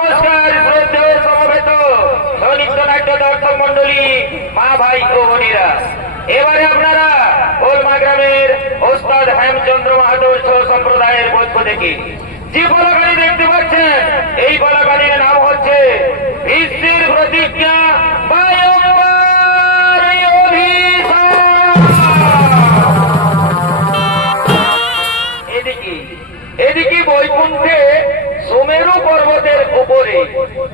নমস্কার শ্রদ্ধেয় সমবেত সনিত্য নাট্য দর্শক মন্ডলী, মা ভাই ও বোনেরা, এবারে আপনারা ওলমা গ্রামের ওস্তাদ হেমচন্দ্র মাহাতোর সম্প্রদায়ের পক্ষ থেকে যে কলাকারী দেখতে পাচ্ছেন, এই কলাকারীর নাম হচ্ছে বিশ্বের প্রতিজ্ঞা এদিকে বৈকুণ্ঠে সুমেরু পর্বতের উপরে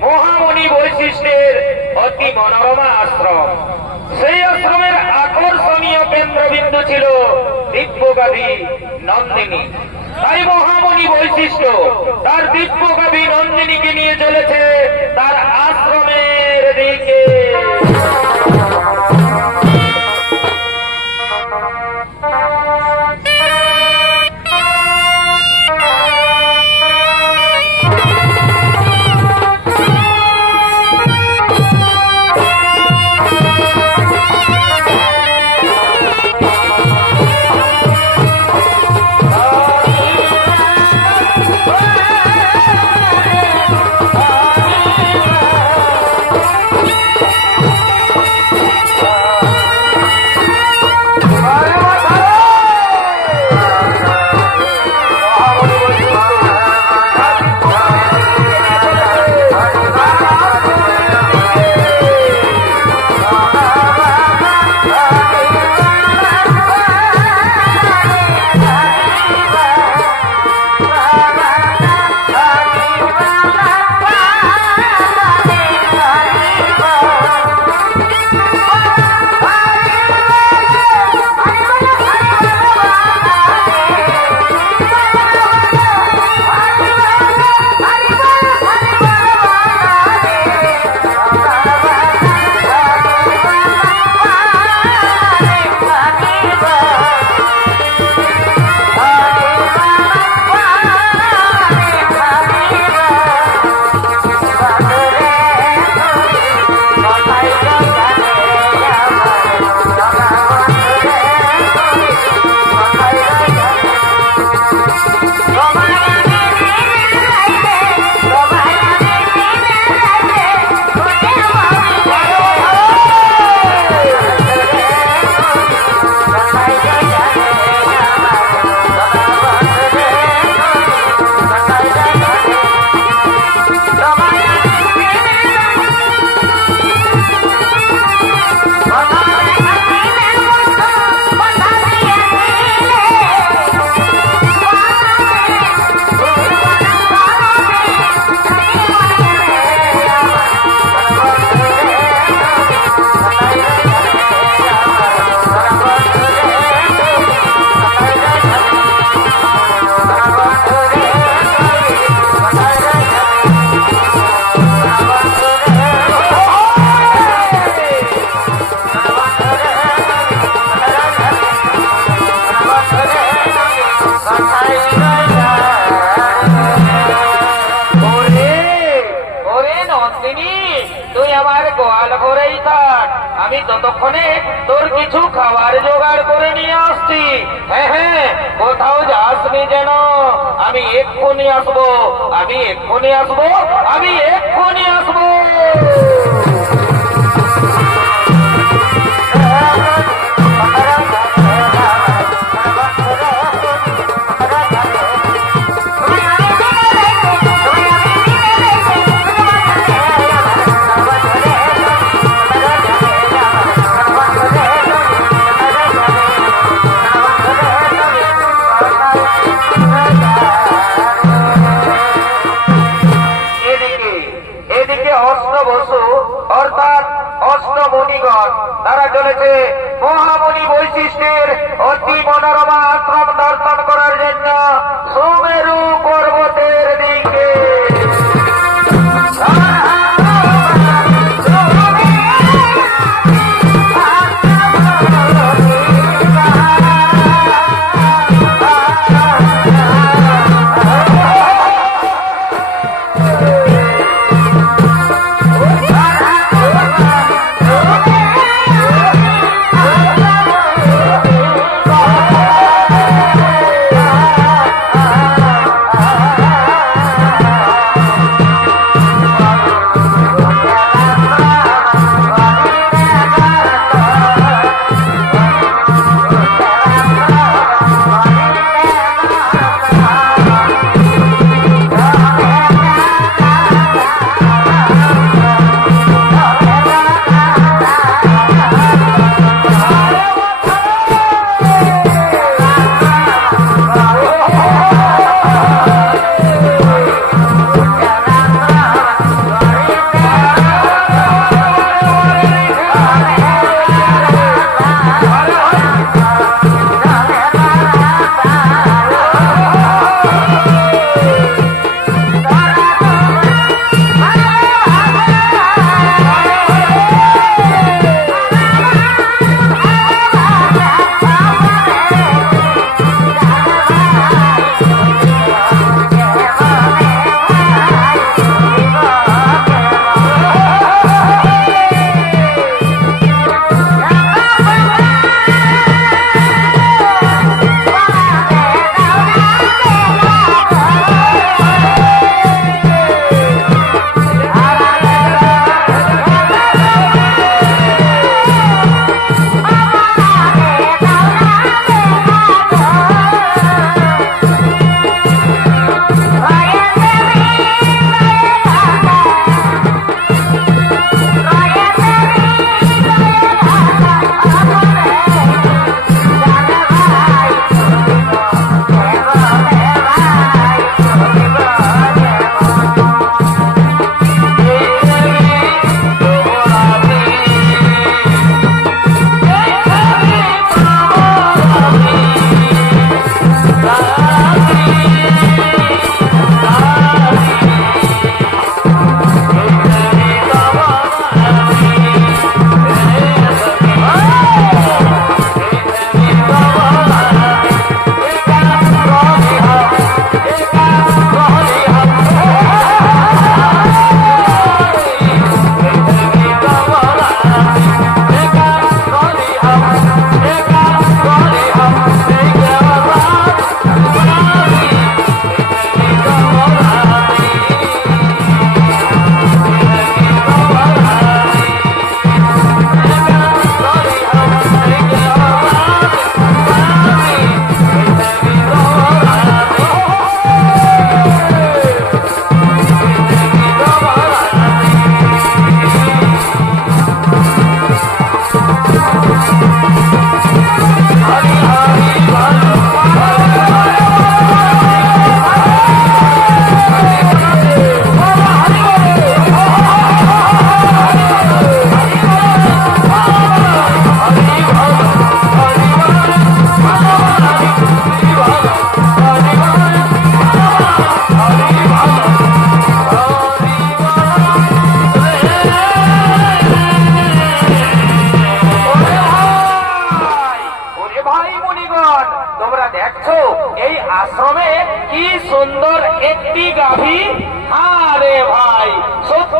মহামণি বৈশিষ্ট্যের অতি মনোরমা আশ্রম। সেই আশ্রমের আকর্ষণীয় কেন্দ্রবিন্দু ছিল দিব্যগাভী নন্দিনী। তাই মহামণি বৈশিষ্ট্য তার দিব্যগাভী নন্দিনীকে নিয়ে চলেছে তার আশ্রমের দিকে। আমি ততক্ষণে তোর কিছু খাবার জোগাড় করে নিয়ে আসছি। হ্যাঁ হ্যাঁ, কোথাও যাসনি যেন। আমি এক্ষুনি আসবো, আমি এক্ষুনি আসবো, আমি এক্ষুনি আসবো। তারা চলেছে মহামণি বৈশিষ্ট্যের অতি মনোরমা আশ্রম দর্শন করার জন্য সুমেরু পর্বতের দিকে।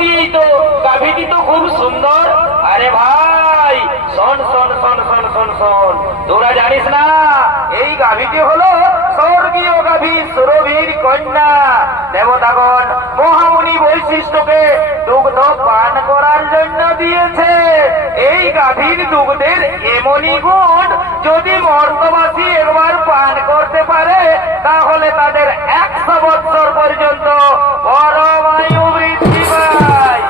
সত্যি তো গাভীটি তো খুব সুন্দর। আরে ভাই শোন শোন শোন শোন শোন শোন, তোরা জানিস না এই গাভীটি হলো স্বর্গীয় গাভী সুরভীর কন্যা। দেবতাগণ মহামুনি বৈশিষ্ট্যকে দুগ্ধ পান করার জন্য দিয়েছে। এই গাভীর দুগ্ধের এমনই গুণ, যদি মর্তবাসী একবার পান করতে পারে তাহলে তাদের 100 বছর পর্যন্ত পরমায়ু বৃদ্ধি পায়।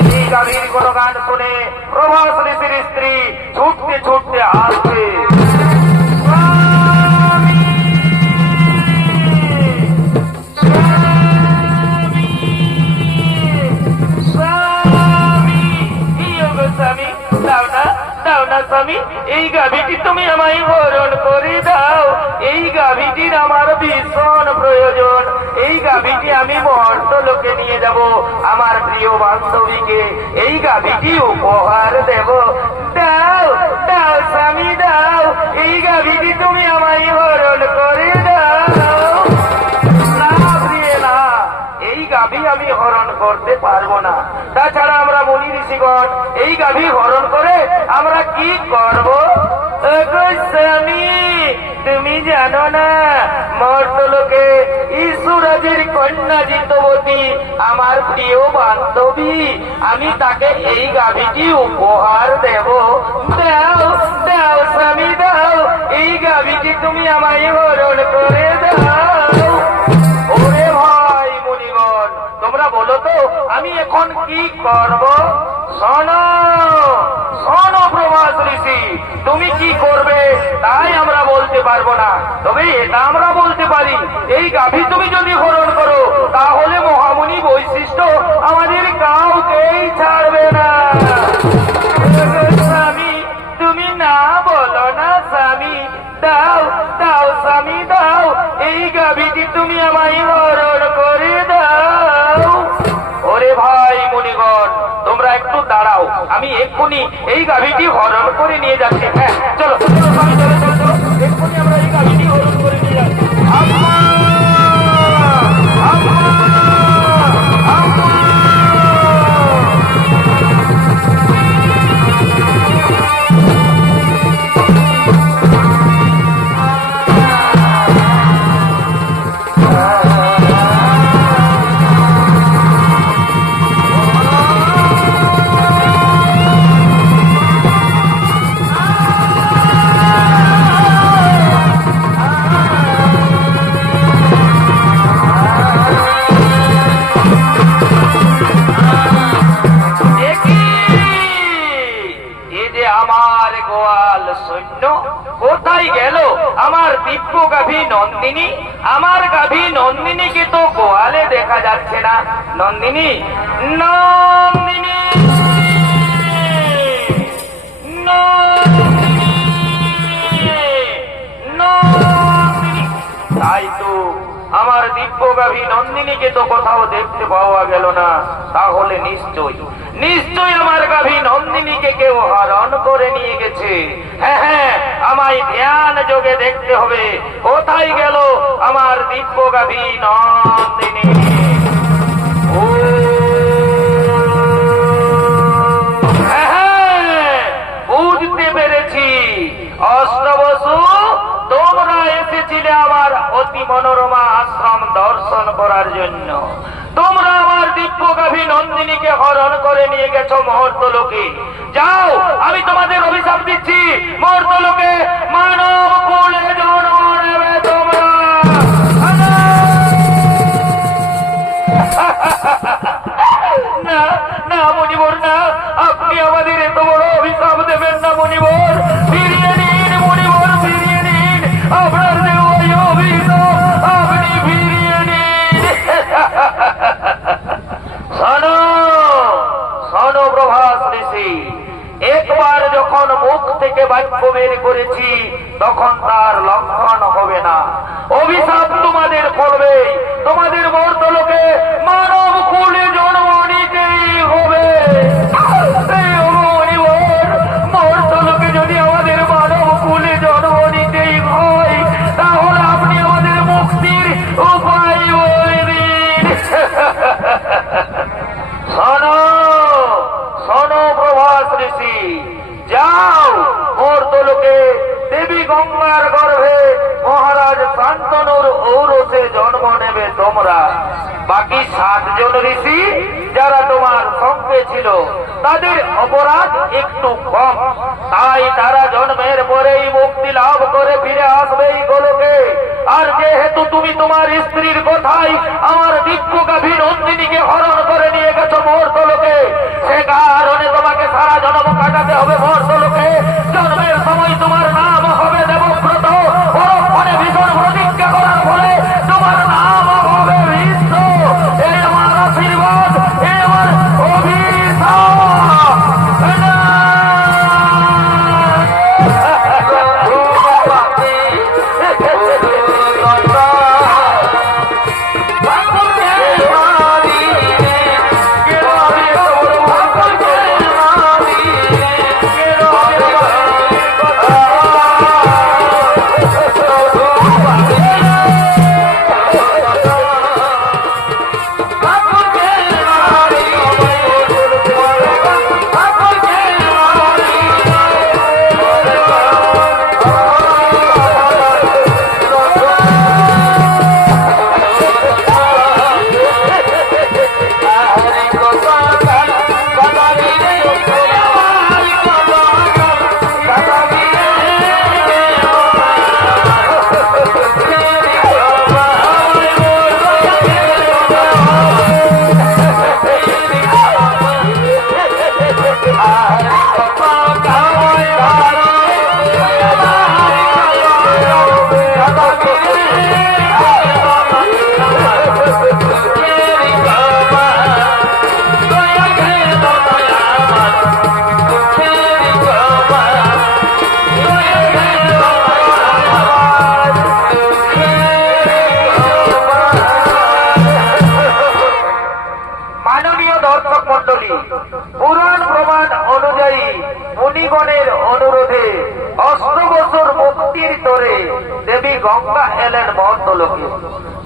এই গাভীর কোনো গান শুনে প্রভাস ঋষির স্ত্রী ছুটতে ছুটতে আসবে। স্বামী, এই গাভীটি তুমি আমায় হরণ করে দাও। এই গাভীটির আমার ভীষণ প্রয়োজন। এই গাভীটি আমি মর্ত লোকে নিয়ে যাব, আমার প্রিয় বান্ধবীকে এই গাভীটি উপহার দেব। দাও দাও স্বামী দাও, এই গাভীটি তুমি আমায় হরণ করে দাও। না প্রিয় না, এই গাভী আমি হরণ করতে পারবো না। তাছাড়া আমরা মুনি ঋষিগণ এই গাভী হরণ করে আমরা কি করব? স্বামী তুমি জানো না মর্তলোকে ঈশ্বরাজের কন্যা জিতবতী আমার প্রিয় বান্ধবী, আমি তাকে এই গাভীটি উপহার দেব। দাও দাও স্বামী দাও, এই গাভীটি তুমি আমায় হরণ করে দাও। ওরে ভাই মুনিগণ, তোমরা বলো তো আমি এখন কি করব? শোনো শোনো প্রভাস ঋষি, তুমি কি করবে তাই আমরা বলতে পারবো না, তবে এটা আমরা বলতে পারি এই গাভী তুমি যদি হরণ করো তাহলে মহামুনি বৈশিষ্ট্য আমাদের কাউকেই ছাড়বে না। স্বামী তুমি না বলো না স্বামী, দাও দাও স্বামী দাও, এই গাভীটি তুমি আমায় হরণ করে দাও। ওরে ভাই মুনিগণ, তোমরা একটু দাঁড়াও, আমি এক্ষুনি এই গাভীটি হরণ করে নিয়ে যাচ্ছি। হ্যাঁ চলো চলো চলো চলো, এক্ষুনি আমরা এই গাভীটি হরণ করে নিয়ে যাচ্ছি। আম্মা আম্মা আম্মা, কোথায় গেল আমার দিব্য গাভী নন্দিনী? আমার গাভী নন্দিনীকে তো গোয়ালে দেখা যাচ্ছে না। নন্দিনী নন্দিনী নন্দিনী, তাই তো আমার দিব্য গাভী নন্দিনীকে তো কোথাও দেখতে পাওয়া গেল না। তাহলে নিশ্চয়ই নিশ্চয়ই আমার গাভী নন্দিনীকে কেউ হরণ করে নিয়ে গেছে। হ্যাঁ হ্যাঁ, আমায় ধ্যান যোগে দেখতে হবে কোথায় গেল আমার দিব্য গাভী নন্দিনী। বুঝতে পেরেছি, অষ্টবসু তোমরা এসেছিলে আমার অতি মনোরমা আশ্রম দর্শন করার জন্য। তোমরা আমার দিব্য গাভী নন্দিনীকে হরণ করে নিয়ে গেছো মহর্তলোকে। যাও, আমি তোমাদের অভিশাপ দিচ্ছি, মহর্তলোকে মানব কুলে জন্ম নেবে তোমরা। না না মণিবর না, আপনি আমাদের এত বড় অভিশাপ দেবেন না মণিবর। ফিরিয়ে নিন মণিবর, ফিরিয়ে নিন আপনার যে অভিশাপ, আপনি ফিরিয়ে নিন। শোনো শোনো প্রভাস ঋষি, একবার যখন মুখ থেকে বাক্য বের করেছি তখন তার লঙ্ঘন হবে না। অভিশাপ তোমাদের পড়বে, তোমাদের মর্তলোকে মানব কুলে জন্ম নিতেই হবে। মর্তলোকে যদি আমাদের মানব কুলে জন্ম নিতেই হয় তাহলে আপনি আমাদের মুক্তির উপায় বলে দিন। শোনো তোমরা। বাকি 7 জন ঋষি যারা তোমার সঙ্গে ছিল তাদের অপরাধ একটু কম, তাই তারা জন্মের পরেই মুক্তি লাভ করে ফিরে আসবে এই গোলকে। আর যেহেতু তুমি তোমার স্ত্রীর কথাই আমার দিব্য গাভী নন্দিনীকে হরণ করে নিয়ে গেছো মর্তলোকে, সে কারণে তোমাকে সারা জন্ম কাটাতে হবে মর্তলোকে। জন্মের সময় তোমার নাম হবে দেবব্রত, পরক্ষণে ভীষণ প্রতিজ্ঞা করার ফলে তোমার নাম হবে বিষ্ণ। এই আমার আশীর্বাদ, এই আমার অভিশাপ। পুরাণ প্রমাণ অনুযায়ী মুনিগণের অনুরোধে 8 বছর মুক্তির তরে দেবী গঙ্গা এলেন মর্তলোকে।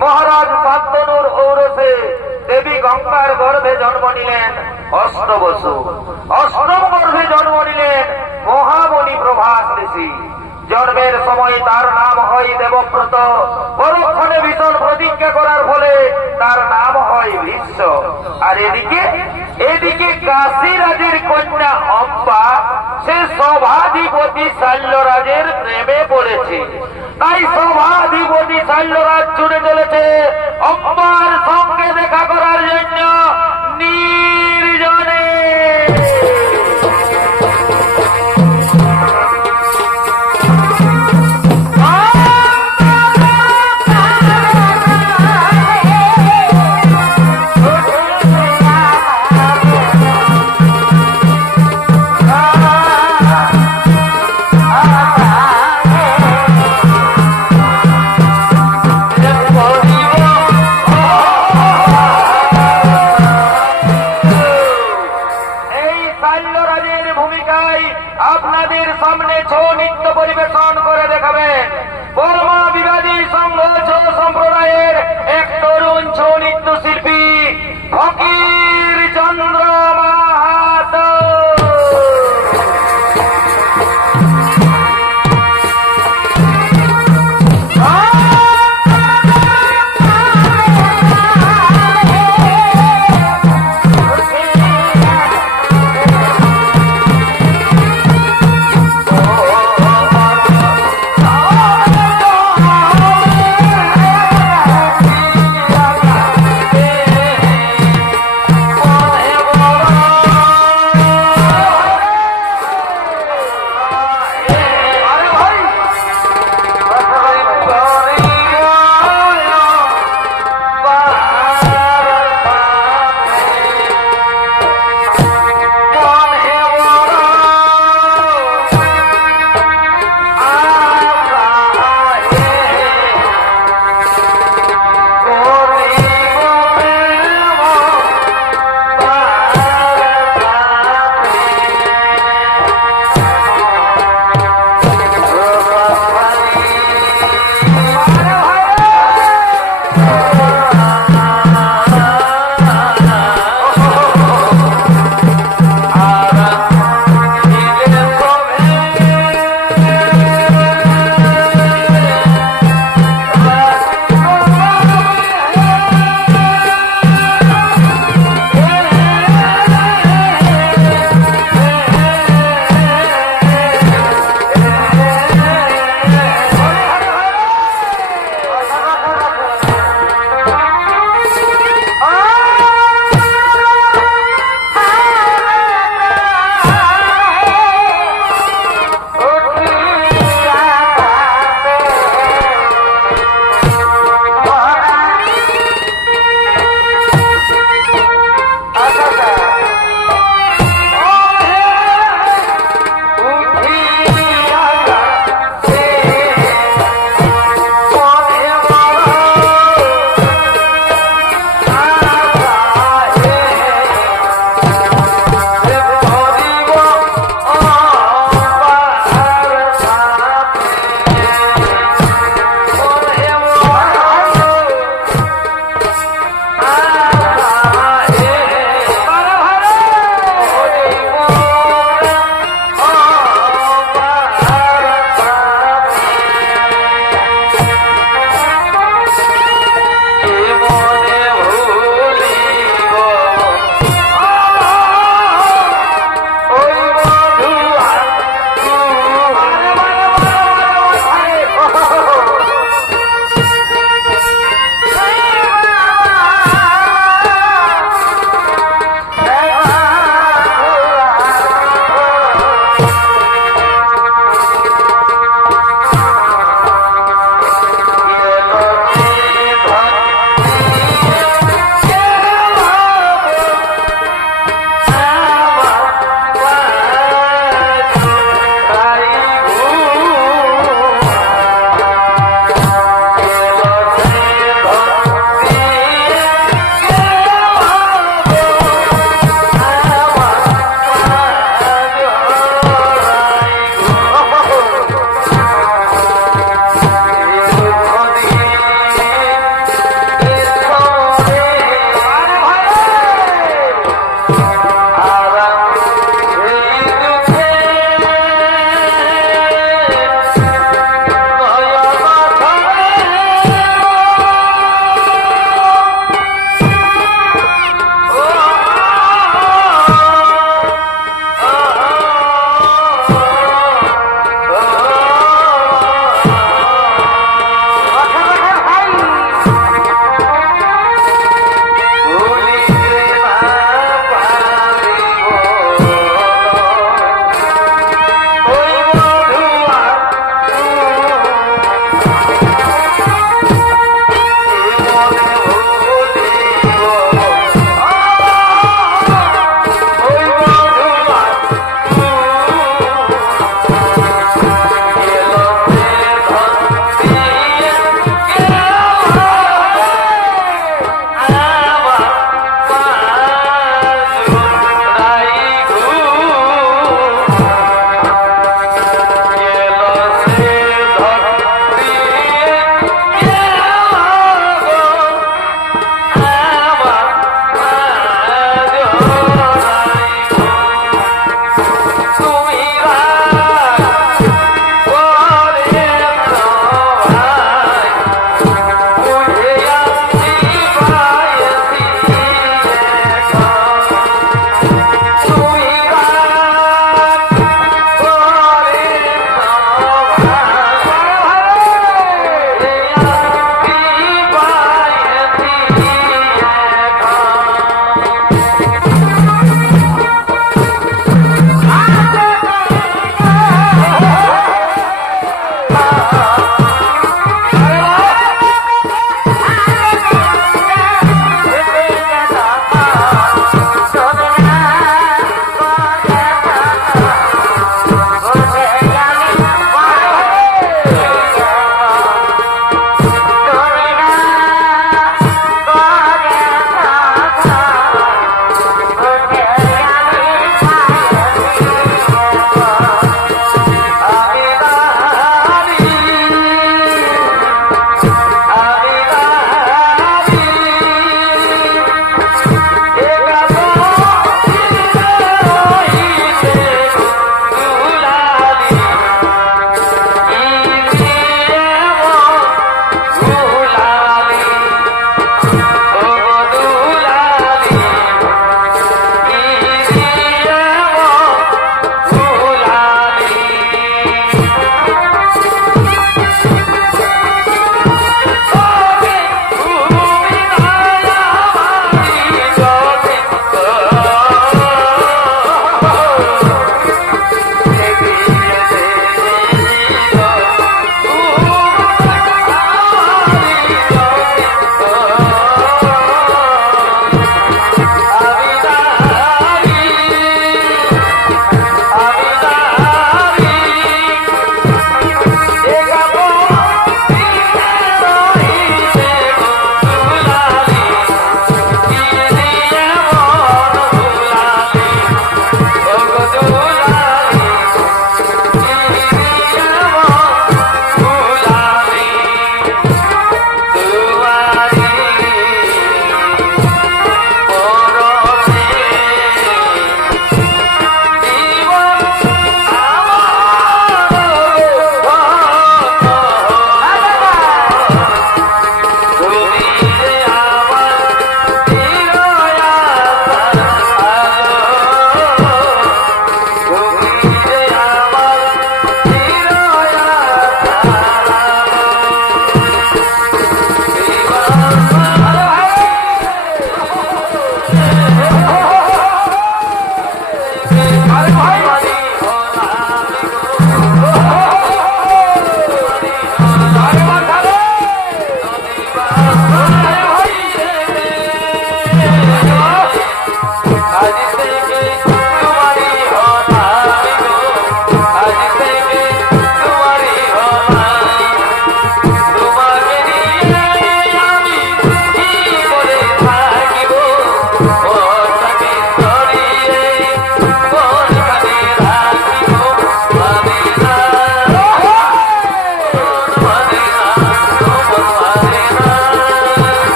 মহারাজ শান্তনুর ঔরসে দেবী গঙ্গার গর্ভে জন্ম নিলেন 8 বছর। 8ম গর্ভে জন্ম নিলেন মহামণি প্রভাস ঋষি। জন্মের সময় তার নাম হয় দেবব্রত, পরক্ষণে ভীষণ প্রতিজ্ঞা করার ফলে তার নাম হয় ভীষ্ম। আর এদিকে কাশীরাজের কন্যা অম্বা সে সভাধিপতি শাল্যরাজের প্রেমে পড়েছে, তাই সভাধিপতি শাল্যরাজ ছুটে চলেছে অম্বার সঙ্গে দেখা করার জন্য নির্জনে। আপনাদের সামনে ছৌ নৃত্য পরিবেশন করে দেখাবেন বর্মা বিবাদী সংঘ ছৌ সম্প্রদায়ের এক তরুণ ছৌ নৃত্য শিল্পী ফকির চন্দ্র মাহাতো।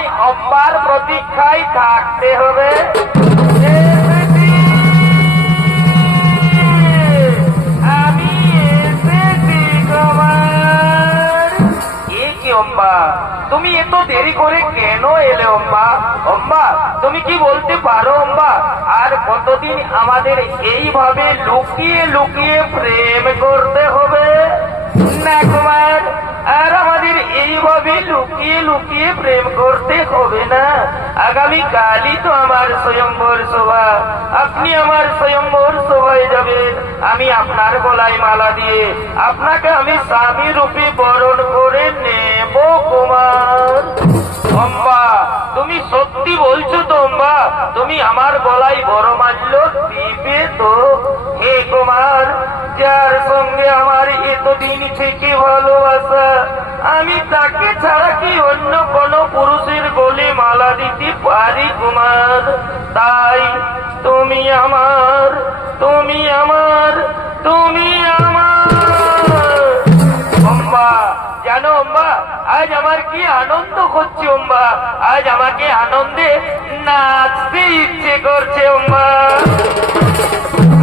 আমায় অম্বার প্রতীক্ষায় থাকতে হবে। আমি এসেছি কুমার। এ কি অম্বা, তুমি এত দেরি করে কেন এলে অম্বা? অম্বা, তুমি কি বলতে পারো অম্বা, আর কতদিন আমাদের এইভাবে লুকিয়ে লুকিয়ে প্রেম করতে হবে? না কুমার, আর আমাদের এইভাবে লুকিয়ে লুকিয়ে প্রেম করতে হবে না। আগামী কালই তো আমার স্বয়ংবর সভা, আপনি আমার স্বয়ংবর সভায় যাবেন। আমি আপনার গলায় মালা দিয়ে আপনাকে আমি স্বামী রূপে বরণ করে নেব কুমার। অম্বা, তুমি সত্যি বলছো তো অম্বা? তুমি আমার গলায় বরমাল্য দিবে তো? হে কুমার, যার সঙ্গে আমার এতদিন থেকে ভালোবাসা, আমি তাকে ছাড়া কি অন্য কোন পুরুষের গলে মালা দিতে পারি কুমার? তাই তুমি আমার, তুমি আমার, তুমি আমার। অম্বা, জানো অম্বা, আজ আমার কি আনন্দ হচ্ছে অম্বা, আজ আমাকে আনন্দে নাচতে ইচ্ছে করছে অম্বা।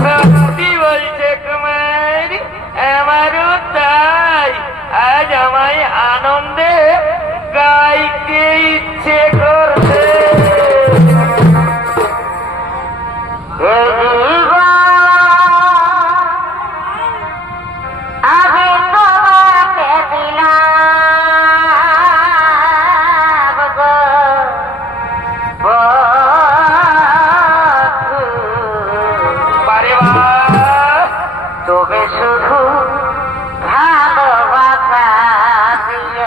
সত্যি বলছে কুমার, আমারও তাই, আজ আমায় আনন্দে গাইতে ইচ্ছে করছে। তবে শুধু ভালোবাসা দিয়ে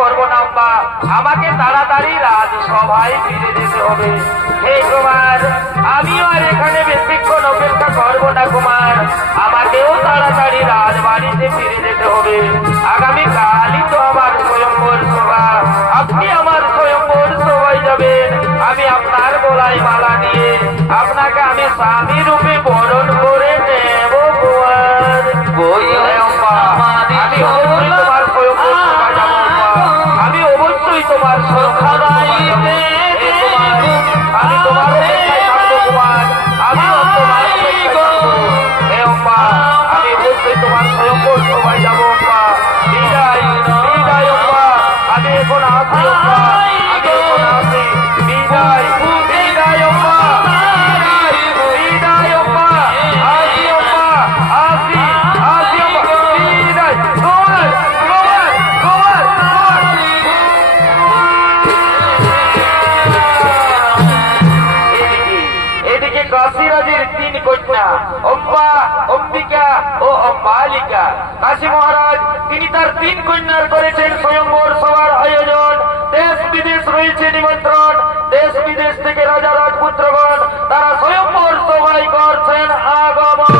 করবো না আম্মা, আমাকে তাড়াতাড়ি রাজসভায় ফিরে যেতে হবে। হে কুমার, আমিও আর এখানে বেশিক্ষণ অপেক্ষা করবো না কুমার, আমাকেও তাড়াতাড়ি রাজবাড়িতে ফিরে যেতে হবে। আগামী কালই তো আমার স্বয়ম্বর সভা, আপনি আমার স্বয়ম্বর সভায় যাবেন, আমি আপনার গলায় মালা দিয়ে আপনাকে আমি স্বামী রূপে বরণ করে নেব কুমার। আমি অবশ্যই তোমার স্বয়ম্বর সভায় যাবো আম্মা, আমি অবশ্যই তোমার সভায় আমি তোমার অপেক্ষায় থাকবো কুমার, আমি তোমার অপেক্ষায় থাকবো। হে আম্মা, আমি অবশ্যই তোমার স্বয়ম্বর সভায় যাবো আম্মা। বিদায় বিদায় আম্মা, আমি এখন আসি আম্মা, আমি এখন আসি। বিদায় বিদায় আম্মা, বিদায় আম্মা, আসি আম্মা, আসি আসি আম্মা, বিদায়। কুমার কুমার কুমার কুমার। এদিকে কাশীরাজের তিন কন্যা অম্বা, অম্বিকা ও অম্বালিকা। কাশী মহারাজ তিনি তার তিন কন্যার করেছেন স্বয়ম্বর সভার আয়োজন। দেশ বিদেশ রয়েছে নিমন্ত্রণ, দেশ বিদেশ থেকে রাজা রাজপুত্রগণ তারা স্বয়ম্বর সভায় করছেন আগমন।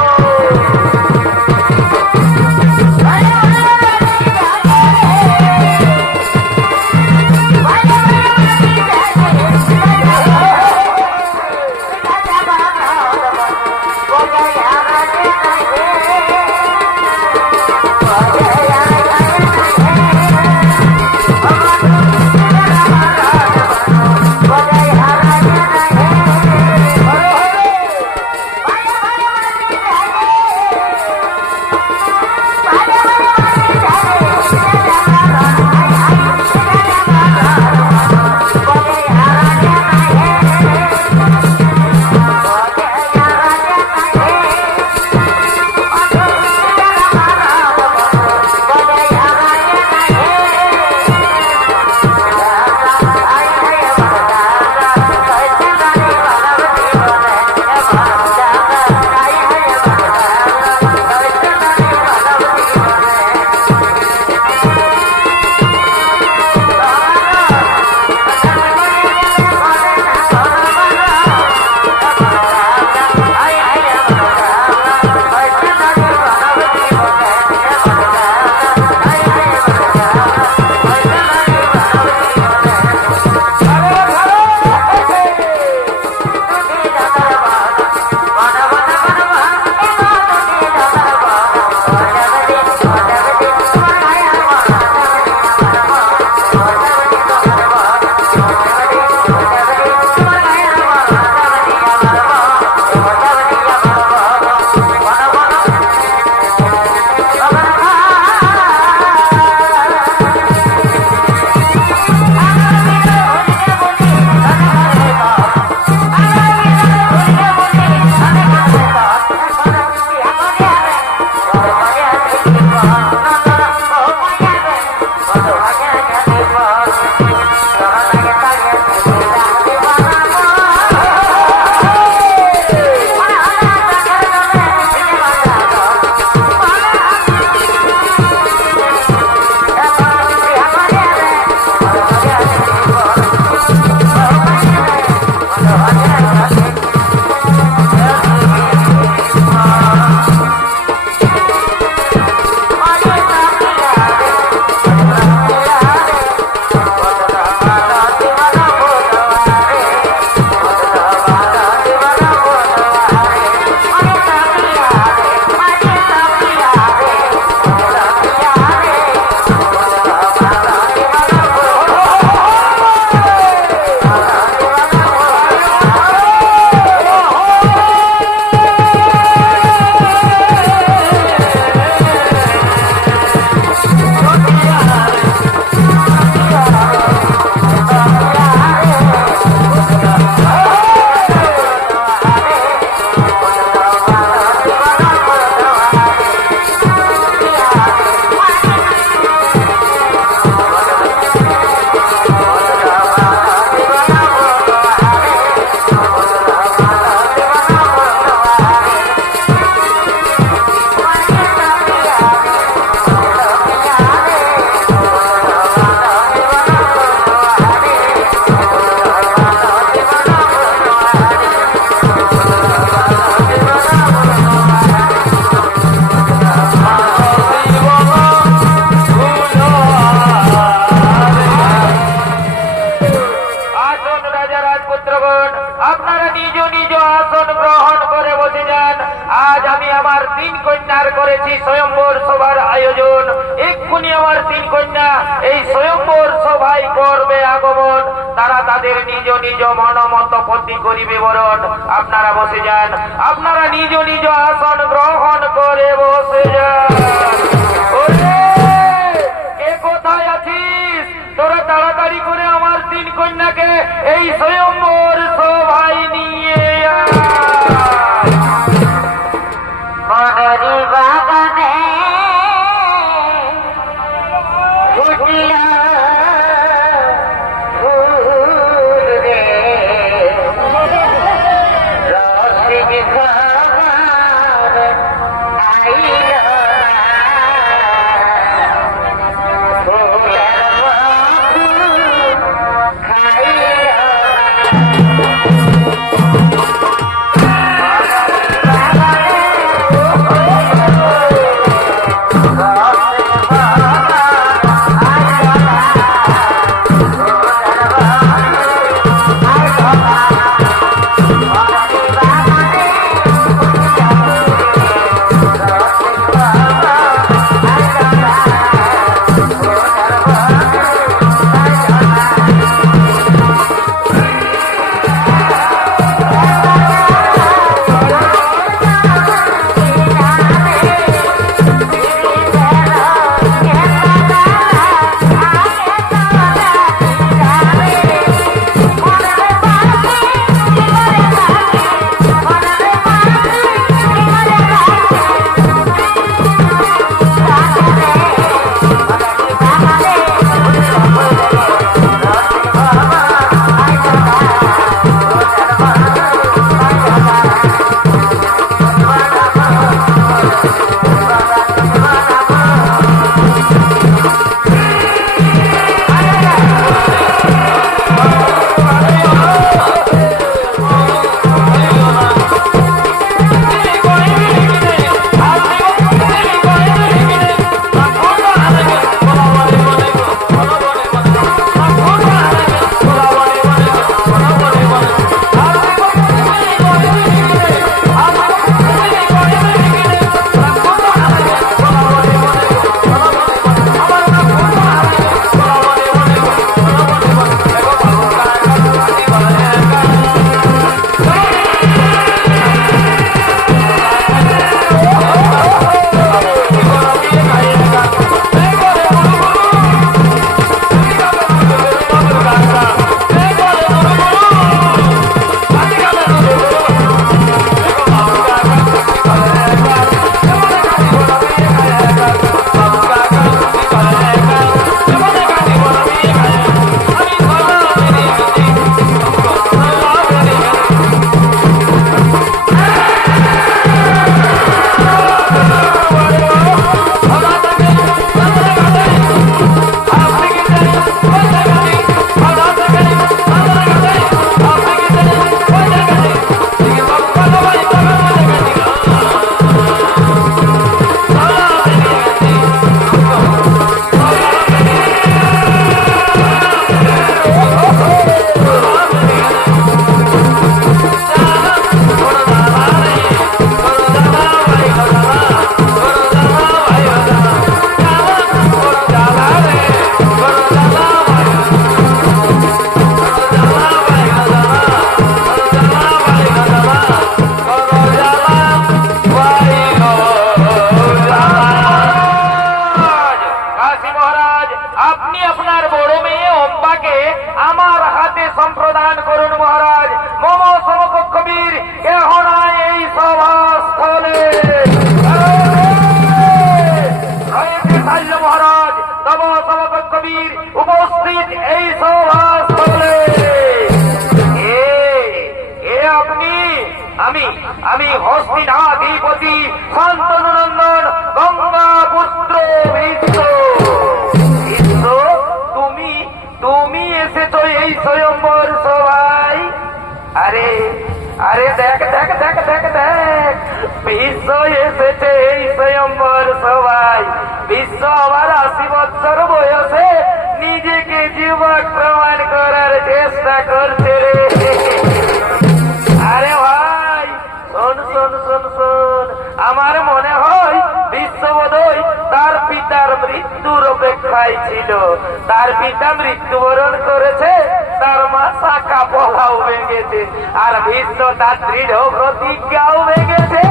আমি আমার 3 কন্যার করেছি স্বয়ম্বর সভার আয়োজন। এক্ষুনি আমার 3 কন্যা এই স্বয়ম্বর সভায় করবে আগমন। তারা তাদের নিজ নিজ মনমত পদ্ধতি করিবে বরণ। আপনারা বসে যান, আপনারা নিজ নিজ আসন গ্রহণ করে বসে যান। ওরে কে কোথায় আছিস? তোরা তাড়াতাড়ি করে আমার 3 কন্যাকে এই স্বয়ম্বর সভায় নিয়ে আয়। বাগানে ফুটিয়া ফুল রে রসিক খাবার আইল ফুলের বাবু খাইল সম্প্রদান করুন মহারাজ। মম সমকক্ষ বীর কেহ নাই এই সভাস্থলে। মহারাজ তব সমকক্ষ বীর উপস্থিত এই সভাস্থলে। আপনি? আমি হস্তিনাধিপতি শান্তনুনন্দন গঙ্গা পুত্র ভীষ্ম। তুমি এসেছো এই স্বয়ম্বর সভায়? আরে আরে দেখ দেখ দেখ দেখ দেখ, বিশ্ব এসেছে এই স্বয়ম্বর সভায়। বিশ্ব আবার 80 বছর বয়সে নিজেকে যুবক প্রমাণ করার চেষ্টা করছে রে। আরে ভাই শোন শোন শোন শোন, আমার মনে হয় বিশ্ববোধই তার পিতার মৃত্যুর অপেক্ষায় ছিল। তার পিতা মৃত্যুবরণ করেছে, তার মা শাখা পলাও ভেঙেছে, আর বিশ্ব তার দৃঢ় প্রতিজ্ঞাও ভেঙেছে।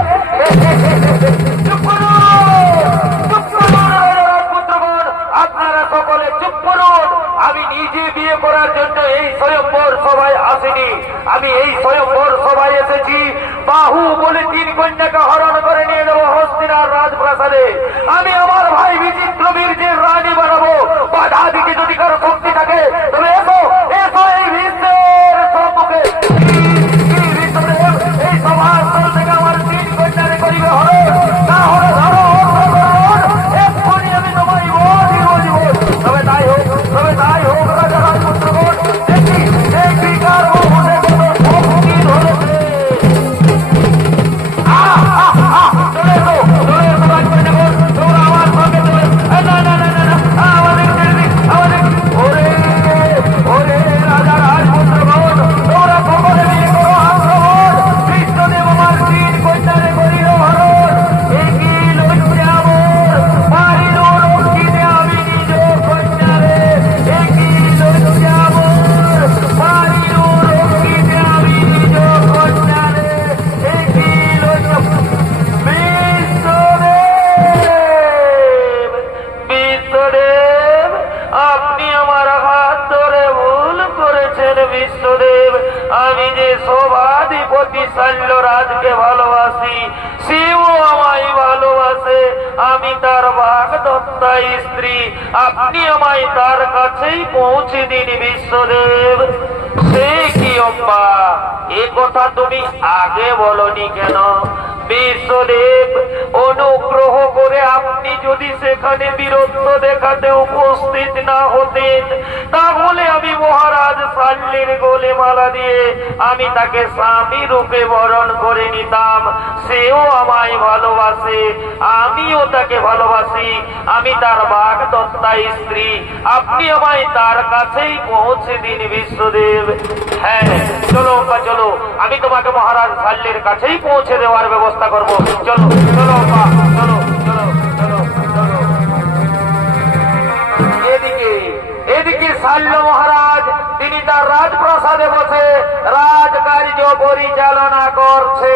চুপ করুন, চুপ করুন রাজপুত্রগণ, আপনারা সকলে চুপ করুন। আমি নিজে বিয়ে করার জন্য এই স্বয়ম্বর সভায় আসিনি। আমি এই স্বয়ম্বর সভায় এসেছি বাহু বলে 3 কন্যাকে হরণ করে নিয়ে যাবো হস্তিনার রাজপ্রাসাদে। আমি আমার ভাই বিচিত্রবীর যে রানী বানাবো। বাধা দিকে যদি কারো শক্তি থাকে তবে এসো, এসো এই বিশ্বের সম্মুখে। এই সভাস্থল থেকে আমার 3 কন্যারে করিবে হরণ, না হলে ধরো এক্ষুনি আমি তোমায় বলিব। তবে তাই হোক, তবে তাই হোক রাজা রাজপুত্রগণ। দেখি দেখি কার মনে কত শক্তি ধরেছে। চলে এসো, চলে এসো রাজকন্যাগণ, তোমরা আমার সঙ্গে চলে। না না না না না, আমাদের ছেড়ে দিন, আমাদের। ওরে ওরে রাজা রাজপুত্রগণ, তোমরা সকলে মিলে করো আক্রমণ। কৃষ্ণদেব আমার 3 কন্যারে করিল হরণ। একই লজ্জা মোর, মারিল রক্ষিতে আমি নিজ কন্যারে। একই লজ্জা মোর, মারিল রক্ষিতে আমি নিজ কন্যারে। একই লজ্জা। বিশ্বদেব, বিশ্বদেব, আপনি আমার হাত ধরে ভুল করেছেন। বিশ্বদেব, আমি যে সভাধিপতি শল্যরাজকে ভালোবাসি, সেও আমায় ভালোবাসে। আমি তার বাগদত্তাই স্ত্রী। আপনি আমায় তার কাছেই পৌঁছে দিন বিশ্বদেব। সে কি অম্বা, এ কথা তুমি আগে বলনি কেন? বিশ্বদেব, অনুগ্রহ করে আপনি যদি সেখানে বীরত্ব দেখাতে উপস্থিত না হতেন, তাহলে আমি মহারাজ শাল্যের গলে মালা দিয়ে আমি তাকে স্বামী রূপে বরণ করে নিতাম। সেও আমায় ভালোবাসে, আমিও তাকে ভালোবাসি। আমি তার বাগদত্তাই স্ত্রী। আপনি আমায় তার কাছেই পৌঁছে দিন বিশ্বদেব। হ্যাঁ, চলো অম্বা চলো, আমি তোমাকে মহারাজ শাল্যের কাছেই পৌঁছে দেওয়ার ব্যবস্থা করব। চলো চলো অম্বা, চলো চলো চলো চলো। এদিকে এদিকে শাল্য মহারাজ, তিনি তার রাজপ্রাসাদে বসে রাজকার্য পরিচালনা করছে।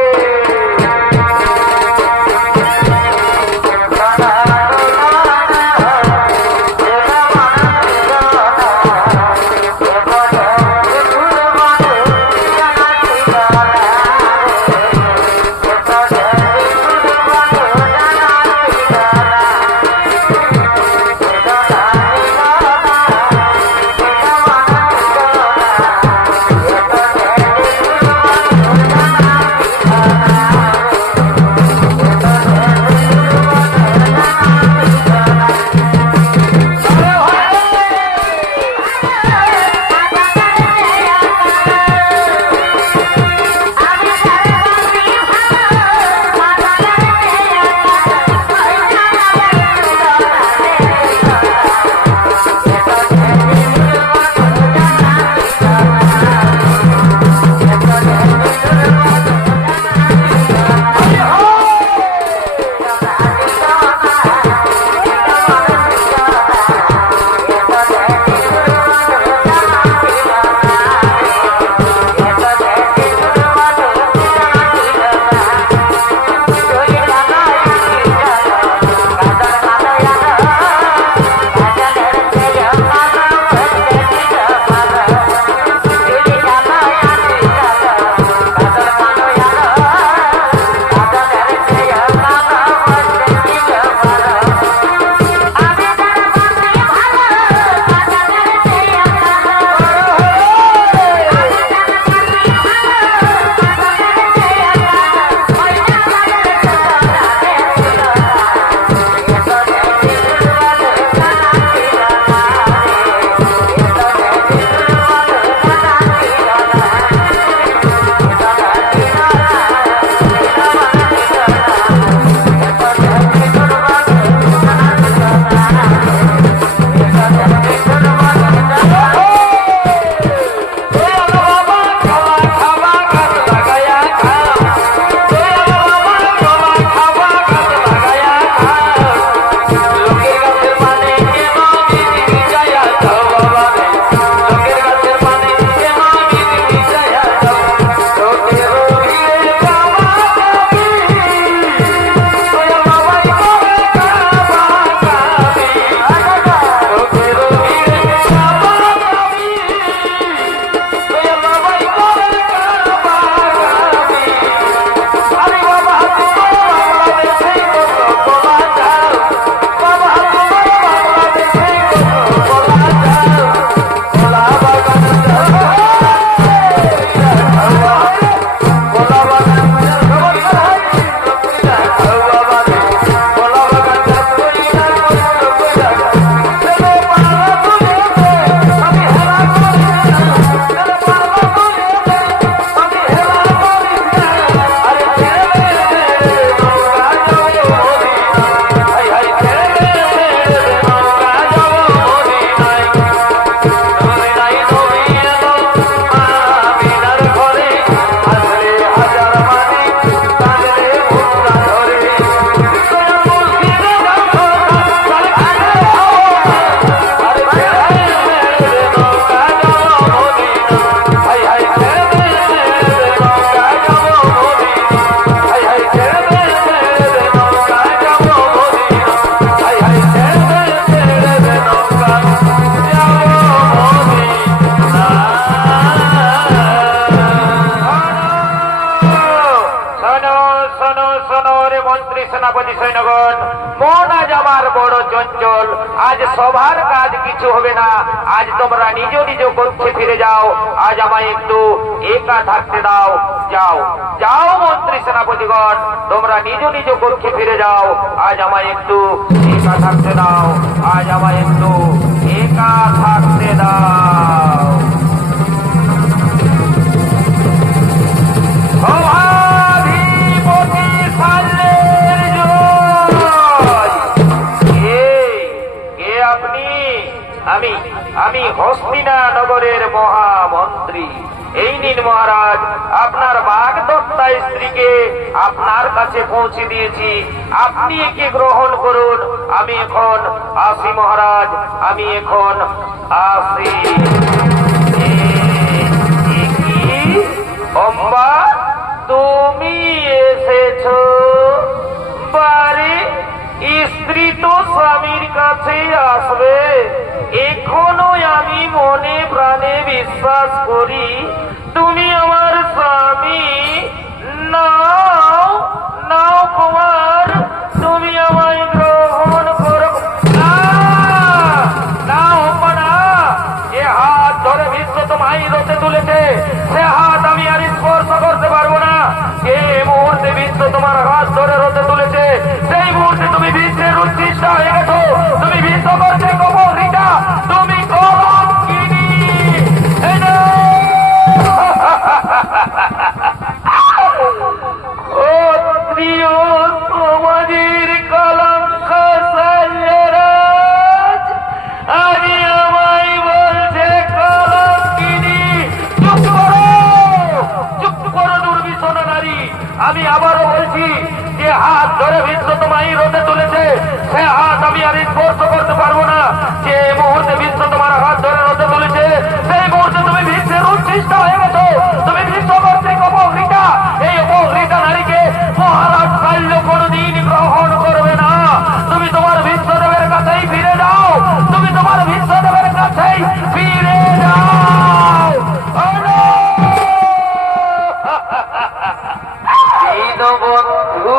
মন্ত্রী সেনাপতি সৈন্যগণ, মন আজ আমার বড় চঞ্চল। আজ সবার কাজ কিছু হবে না। আজ তোমরা নিজ নিজ কক্ষে ফিরে যাও। আজ আমায় একটু একা থাকতে দাও। যাও যাও মন্ত্রী সেনাপতিগণ, তোমরা নিজ নিজ কক্ষে ফিরে যাও। আজ আমায় একটু একা থাকতে দাও। আজ আমায় একটু একা থাকতে দাও। সভাধিপতি সাল্লের জয়। কে আপনি? আমি হস্তিনা নগরের মহামন্ত্রী। এই নিন মহারাজ, আপনার বাগদত্তা স্ত্রীকে আপনার কাছে পৌঁছে দিয়েছি। আপনি একে গ্রহণ করুন। আমি এখন আসি মহারাজ, আমি এখন আসি। অম্বা, তুমি এসেছো? বারে, স্ত্রী তো স্বামীর কাছে আসবে। এখনো আমি মনে প্রাণে বিশ্বাস করি তুমি আমার স্বামী। নাও নাও কুমার, তুমি আমায় গ্রহণ করো। না না অম্বা না, যে হাত ধরে বিশ্ব তোমায় রথে তুলেছে সে হাত আমি আর স্পর্শ করতে পারবো না। যে মুহূর্তে বিশ্ব তোমার হাত ধরে রথে তুলেছে সেই মুহূর্তে তুমি বিশ্বের উচ্ছিষ্ট হয়ে গেছো। তুমি বিশ্ব করতে কবরিটা, তুমি কলঙ্কিনী। ও প্রিয় সমাজের কলঙ্ক সাল্যরাজ, আজ আমায় বলছে কলঙ্কিনী। চুপ করো, চুপ করো দুর্বিষণা নারী। আমি আবারও বলছি, যে হাত ধরে বিশ্ব তোমায় রথে তুলেছে সে হাত আমি আর স্পর্শ করতে পারবো না। যে মুহূর্তে বিশ্ব তোমার হাত ধরে রথে তুলেছে সেই মুহূর্তে তুমি বিশ্বের উচ্ছিষ্ট হয়ে গেছো। তুমি বিশ্ব কর্তৃক অপহৃতা। এই অপহৃতা নারীকে মহারাজ শাল্য কোনদিন গ্রহণ করবে না। তুমি তোমার বিশ্বদেবের কাছেই ফিরে যাও। তুমি তোমার বিশ্বদেবের কাছেই ফিরে যাও। বন্ধু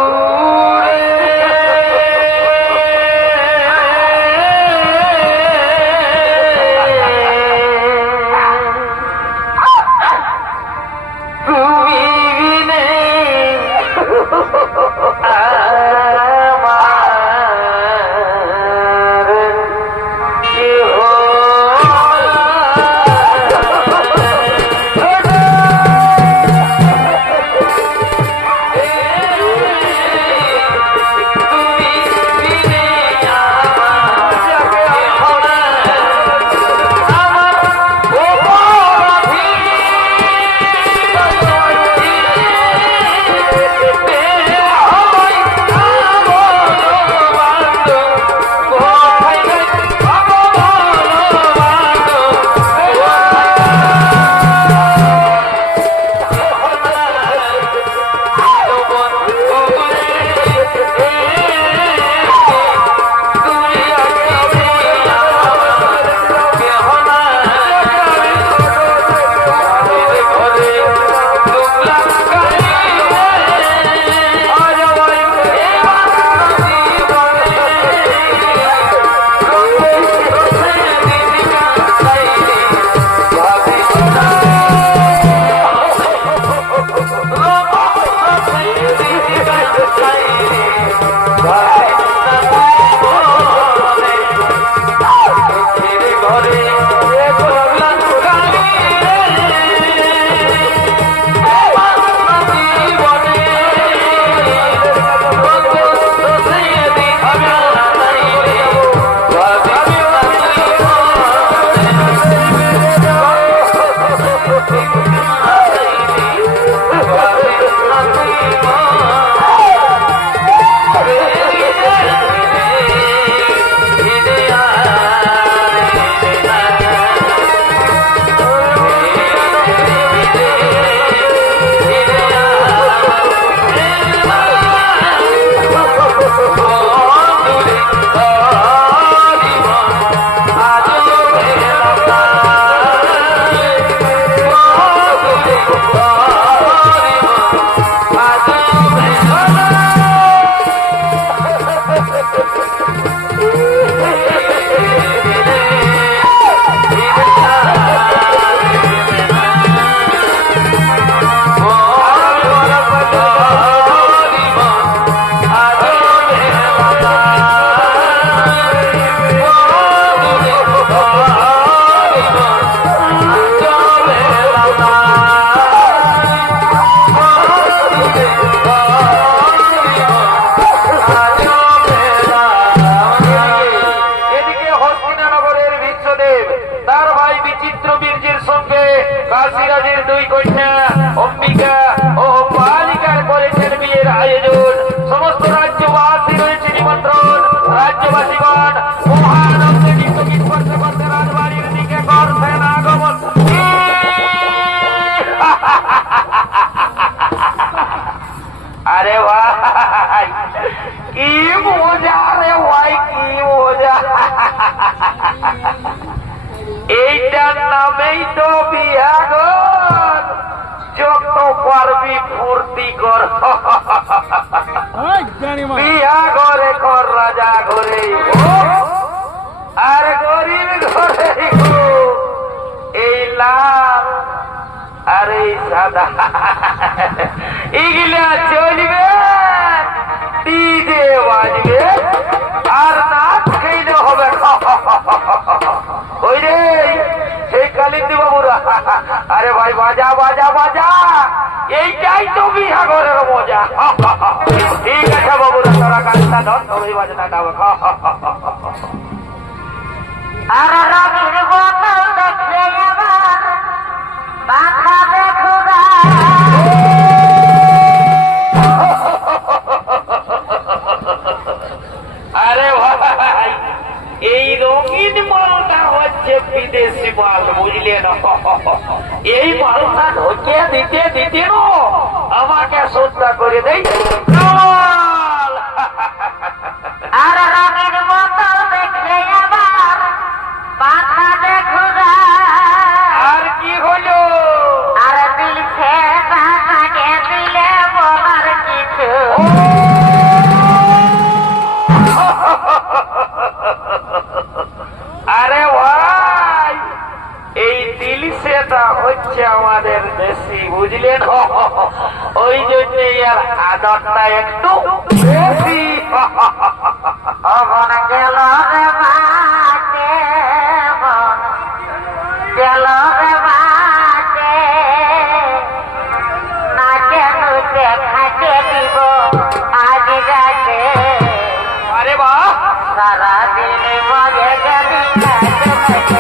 দুই কন্যা অম্বিকা ও বালিকার করেছেন বিয়ের আয়োজন। সমস্ত রাজ্যবাসী রয়েছে নিমন্ত্রণ। রাজ্যবাসীগণ মহানন্দে নিত্যগীত করতে করতে রাজবাড়ির দিকে করছেন আগমন। আরে ভাই কি মজা রে ভাই, কি মজা! এইটার নামেই তো বিয়াগর। যত পারবি ফুর্তি কর, বিয়া ঘরে কর, রাজা ঘরে আর গরিব ঘরে। এই লাল আর এই সাদা এগুলা চলবে, ডিজে বাজবে আর নাচ খেলে হবে। ওই রে সেই কালিন্দী বাবুরা, আরে ভাই বাজা বাজা বাজা, এইটাই তো বিহা ঘরের মজা। ঠিক আছে বাবুরা, তোরা গানটা ধর, তবেই বাজনাটা হবে। আর রঙের বোতল দেখলে আমার মাথা দেখো গা। আরে ভাই এই রঙিন মালটা হচ্ছে বিদেশি মাল, বুঝলেন? এই মালটা ঢোকে দিতে দিতে না আমাকে সস্তা করে দেয়। আর রঙের বোতল দেখলে আমার মাথা দেখো গা। আর কি হলো? আর দিলছে তাকে দিলে বলার কিছু। আরে ভাই এই দিল সেটা হচ্ছে আমাদের দেশি, বুঝলেন? ওই জন্য এর আদরটা একটু বেশি। অবন গেল রে মাঠে, মন গেল রে মাঠে, নাচে নুচে খাটে দিব আজ রাতে। আরে বাহ, সারাদিন মজে গেলি নাচে নাচে।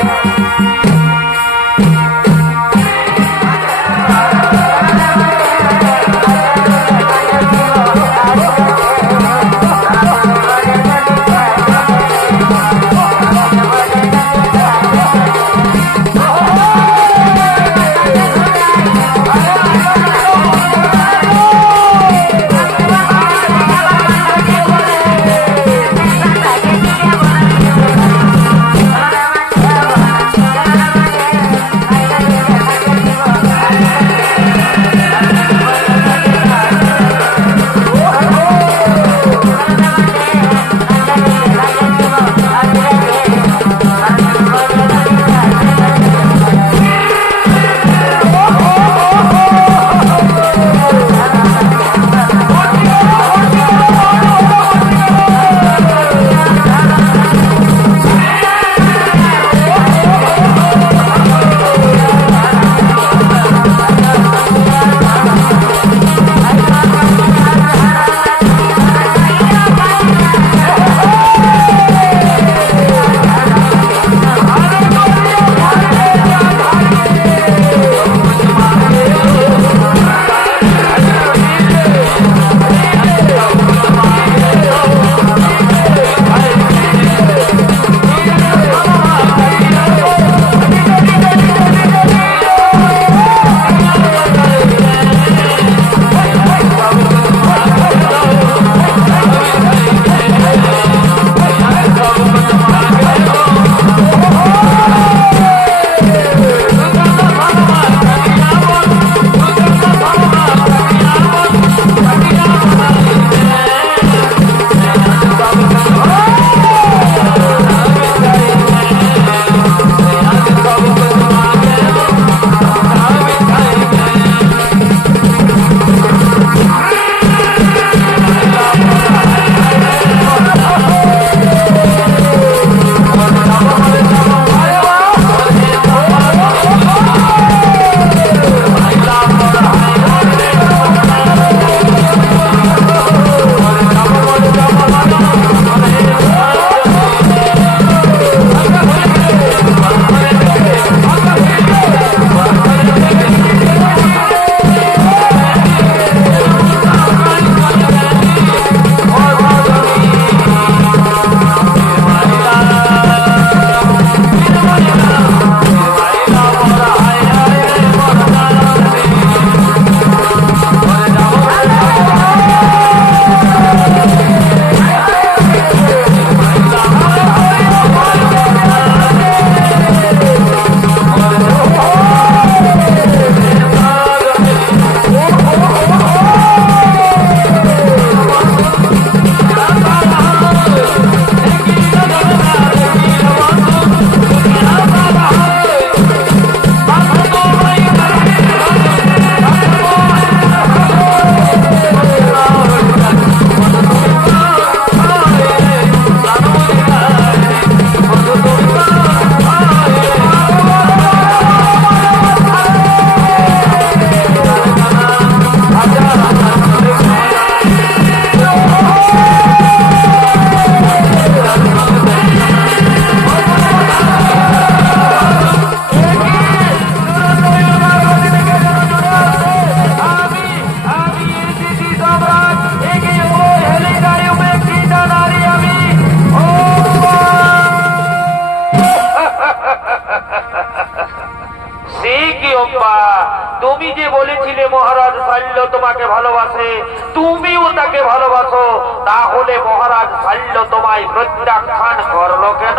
যে বলেছিলে মহারাজ শাল্য তোমাকে ভালোবাসে, তুমিও তাকে ভালোবাসো, তাহলে মহারাজ শাল্য তোমায় প্রত্যাখ্যান করলো কেন?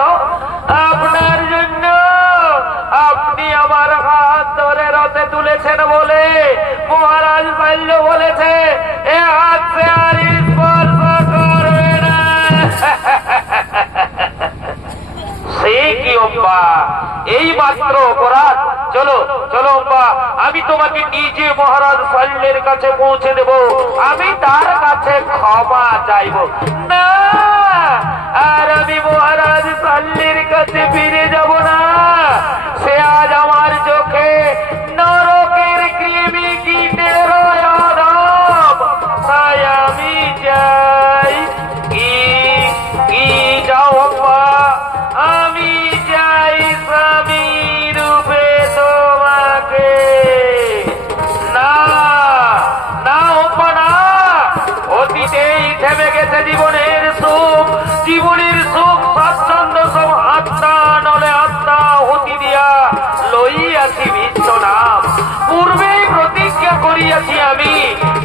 আপনার জন্য। আপনি আমার হাত ধরে রথে তুলেছেন বলে মহারাজ শাল্য বলেছে এ হাত সে আর স্পর্শ করবে না। সে কি অম্বা, এই মাত্র অপরাধ? চলো চলো অম্বা, আমি তোমাকে নিজে মহারাজ শাল্যের কাছে পৌঁছে দেব, আমি তার কাছে ক্ষমা চাইব। না, আর আমি মহারাজ শাল্যের কাছে ফিরে যাব না। সে আজ আমার চোখে নরকের কৃমি কীটের অধম। তাই আমি চাই কি যাও অম্বা, আমি চাই স্বামী রূপে তোমাকে। না না অম্বা না, অতীতেই থেমে গেছে জীবনের সুখ, জীবনের সুখ স্বাচ্ছন্দ্য সব আত্মা নলে আত্মা হতি দিয়া লইয়াছি বিশ্ব নাম। পূর্বেই প্রতিজ্ঞা করিয়াছি আমি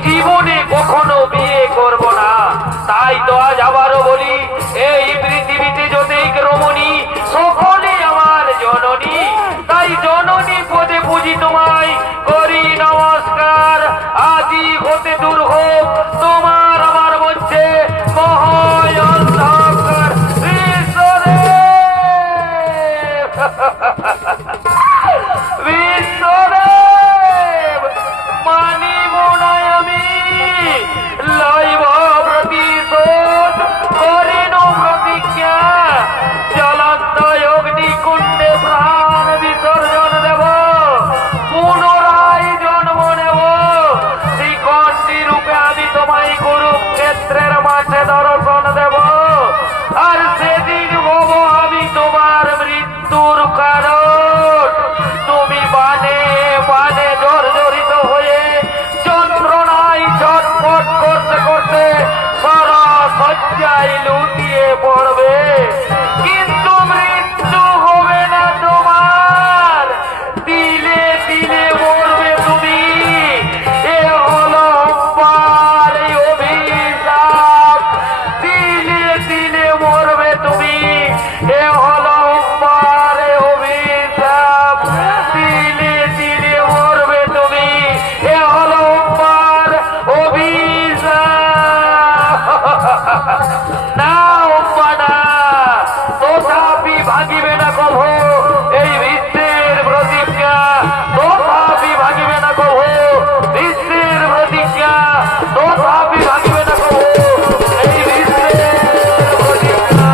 জীবনে কখনো বিয়ে করব না। তাই তো আজ আবারও বলি, এই পৃথিবীতে যতই রমণী সকলে আমার জননী। তাই জননী পদে পুজি তোমায় করি নমস্কার। আদি হতে দূর হোক তোমার আমার মধ্যে মহায় অন্ধকার। বিশ্বদেব মানিব না আমি, লইব প্রতিশোধ করিন প্রতিজ্ঞা। জ্বলন্ত অগ্নিকুণ্ডে প্রাণ বিসর্জন দেব, পুনরায় জন্ম নেব। শ্রীকণ্ঠী রূপে আমি তোমায় কুরুক্ষেত্রের মাঠে দর্শন দেব। আর সেদিন হব আমি তোমার মৃত্যুর কারণ। তুমি বানে বানে জর্জরিত হয়ে যন্ত্রণায় ছটফট করতে করতে সারা শয্যায় লুটিয়ে পড়বে, কিন্তু মৃত্যু হবে না তোমার। দিলে দিলে মরবে তুমি, এ হলো অম্বার অভিশাপ। দিলে দিলে মরবে তুমি, এ হলো অম্বার অভিশাপ। দিলে দিলে মরবে তুমি, এ হলো অম্বার অভিশাপ। না অম্বা না, তথাপি ভাঙিবে না কভু এই বিশ্বের প্রতিজ্ঞা। তথাপি ভাঙিবে না কভু বিশ্বের প্রতিজ্ঞা। তথাপি ভাঙিবে না কভু এই বিশ্বের প্রতিজ্ঞা।